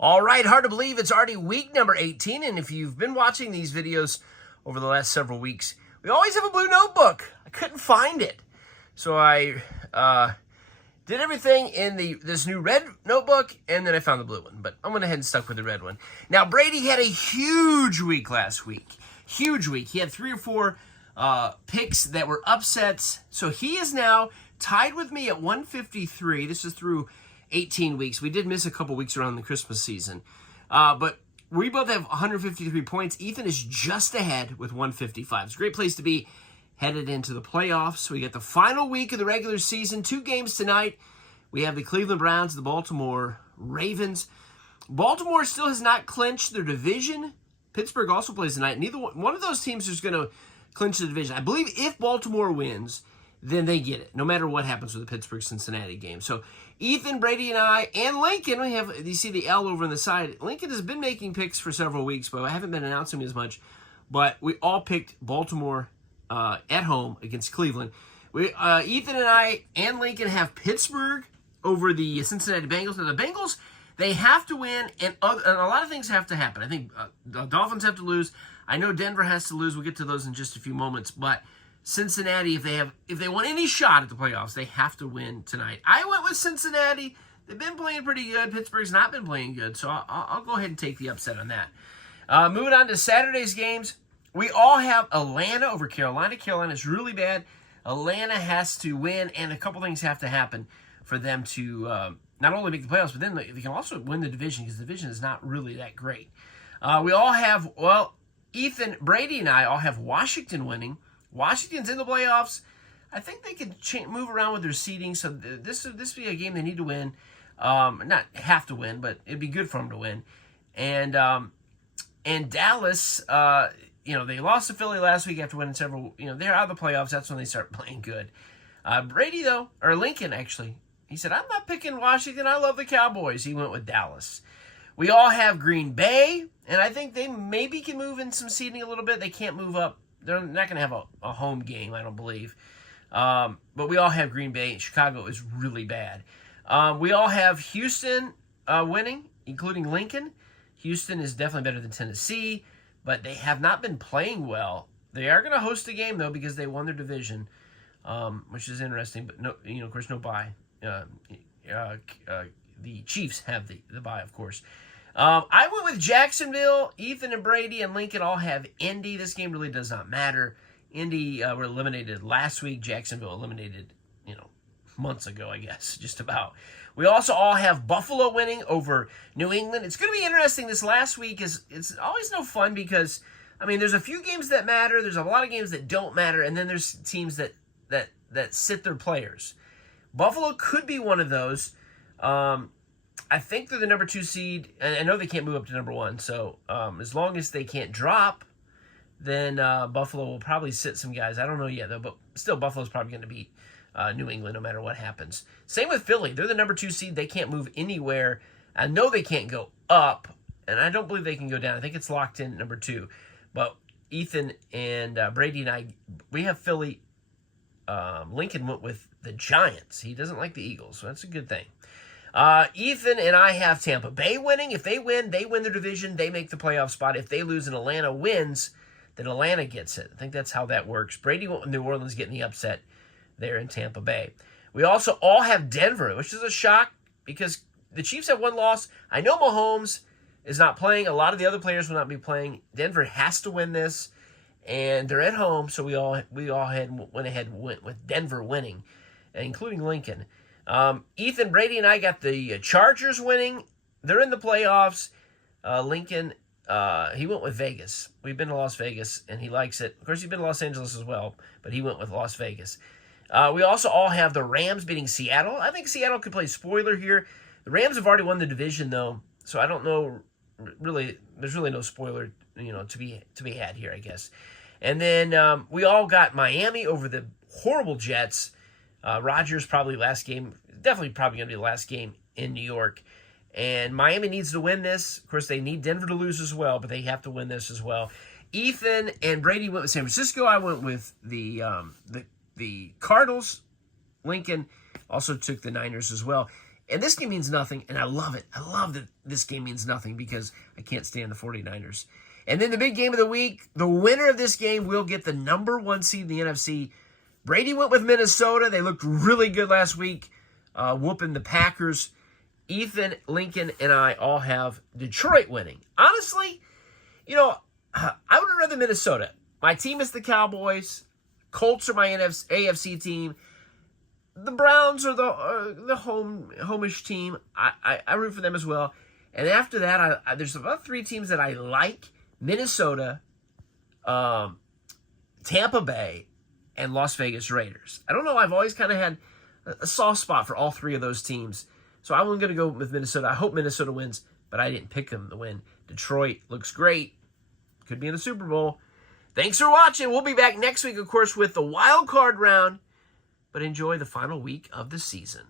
All right, hard to believe it's already week number 18, and if you've been watching these videos over the last several weeks, we always have a blue notebook. I couldn't find it, so I did everything in this new red notebook, and then I found the blue one, but I went ahead and stuck with the red one. Now, Brady had a huge week last week. Huge week. He had 3 or 4 picks that were upsets, so he is now tied with me at 153. This is through 18 weeks. We did miss a couple weeks around the Christmas season. But we both have 153 points. Ethan is just ahead with 155. It's a great place to be headed into the playoffs. We get the final week of the regular season. 2 games tonight. We have the Cleveland Browns, the Baltimore Ravens. Baltimore still has not clinched their division. Pittsburgh also plays tonight. Neither one of those teams is going to clinch the division. I believe if Baltimore wins, then they get it, no matter what happens with the Pittsburgh-Cincinnati game. So Ethan, Brady, and I, and Lincoln, we have, you see the L over on the side. Lincoln has been making picks for several weeks, but I haven't been announcing as much. But we all picked Baltimore at home against Cleveland. Ethan and I and Lincoln have Pittsburgh over the Cincinnati Bengals. Now, the Bengals, they have to win, and a lot of things have to happen. I think the Dolphins have to lose. I know Denver has to lose. We'll get to those in just a few moments, but Cincinnati, if they want any shot at the playoffs, they have to win tonight. I went with Cincinnati. They've been playing pretty good. Pittsburgh's not been playing good, so I'll go ahead and take the upset on that. Moving on to Saturday's games, we all have Atlanta over Carolina. Carolina's really bad. Atlanta has to win, and a couple things have to happen for them to not only make the playoffs, but then they can also win the division, because the division is not really that great. We all have, Ethan, Brady, and I all have Washington winning. Washington's in the playoffs. I think they can move around with their seeding, so this would be a game they need to win. Not have to win, but it'd be good for them to win. And Dallas, they lost to Philly last week after winning several. They're out of the playoffs. That's when they start playing good. Brady, though, or Lincoln, actually, he said, I'm not picking Washington. I love the Cowboys. He went with Dallas. We all have Green Bay, and I think they maybe can move in some seeding a little bit. They can't move up. They're not going to have a home game, I don't believe. But we all have Green Bay. Chicago is really bad. We all have Houston winning, including Lincoln. Houston is definitely better than Tennessee, but they have not been playing well. They are going to host a game, though, because they won their division, which is interesting. But, no, of course, no bye. The Chiefs have the bye, of course. I went with Jacksonville. Ethan and Brady and Lincoln all have Indy. This game really does not matter. Indy were eliminated last week. Jacksonville eliminated, months ago, I guess, just about. We also all have Buffalo winning over New England. It's going to be interesting. This last week it's always no fun because, there's a few games that matter. There's a lot of games that don't matter, and then there's teams that sit their players. Buffalo could be one of those. I think they're the number 2 seed, and I know they can't move up to number 1. So as long as they can't drop, then Buffalo will probably sit some guys. I don't know yet, though, but still Buffalo's probably going to beat New England no matter what happens. Same with Philly. They're the number 2 seed. They can't move anywhere. I know they can't go up, and I don't believe they can go down. I think it's locked in at number 2. But Ethan and Brady and I, we have Philly. Lincoln went with the Giants. He doesn't like the Eagles, so that's a good thing. Ethan and I have Tampa Bay winning. If they win their division. They make the playoff spot. If they lose and Atlanta wins, then Atlanta gets it. I think that's how that works. Brady went with New Orleans getting the upset there in Tampa Bay. We also all have Denver, which is a shock because the Chiefs have 1 loss. I know Mahomes is not playing. A lot of the other players will not be playing. Denver has to win this, and they're at whome, so we all went with Denver winning, including Lincoln. Ethan, Brady, and I got the Chargers winning. They're in the playoffs. Lincoln, he went with Vegas. We've been to Las Vegas, and he likes it. Of course, he's been to Los Angeles as well, but he went with Las Vegas. We also all have the Rams beating Seattle. I think Seattle could play spoiler here. The Rams have already won the division, though, so I don't know. Really, there's really no spoiler, to be had here, I guess. And then we all got Miami over the horrible Jets. Rodgers probably last game, definitely probably going to be the last game in New York. And Miami needs to win this. Of course, they need Denver to lose as well, but they have to win this as well. Ethan and Brady went with San Francisco. I went with the Cardinals. Lincoln also took the Niners as well. And this game means nothing, and I love it. I love that this game means nothing because I can't stand the 49ers. And then the big game of the week, the winner of this game will get the number 1 seed in the NFC. Brady went with Minnesota. They looked really good last week, whooping the Packers. Ethan, Lincoln, and I all have Detroit winning. Honestly, I would have rather Minnesota. My team is the Cowboys. Colts are my AFC team. The Browns are the homish team. I root for them as well. And after that, there's about 3 teams that I like. Minnesota, Tampa Bay, and Las Vegas Raiders. I don't know. I've always kind of had a soft spot for all 3 of those teams. So I'm going to go with Minnesota. I hope Minnesota wins, but I didn't pick them to win. Detroit looks great. Could be in the Super Bowl. Thanks for watching. We'll be back next week, of course, with the wild card round. But enjoy the final week of the season.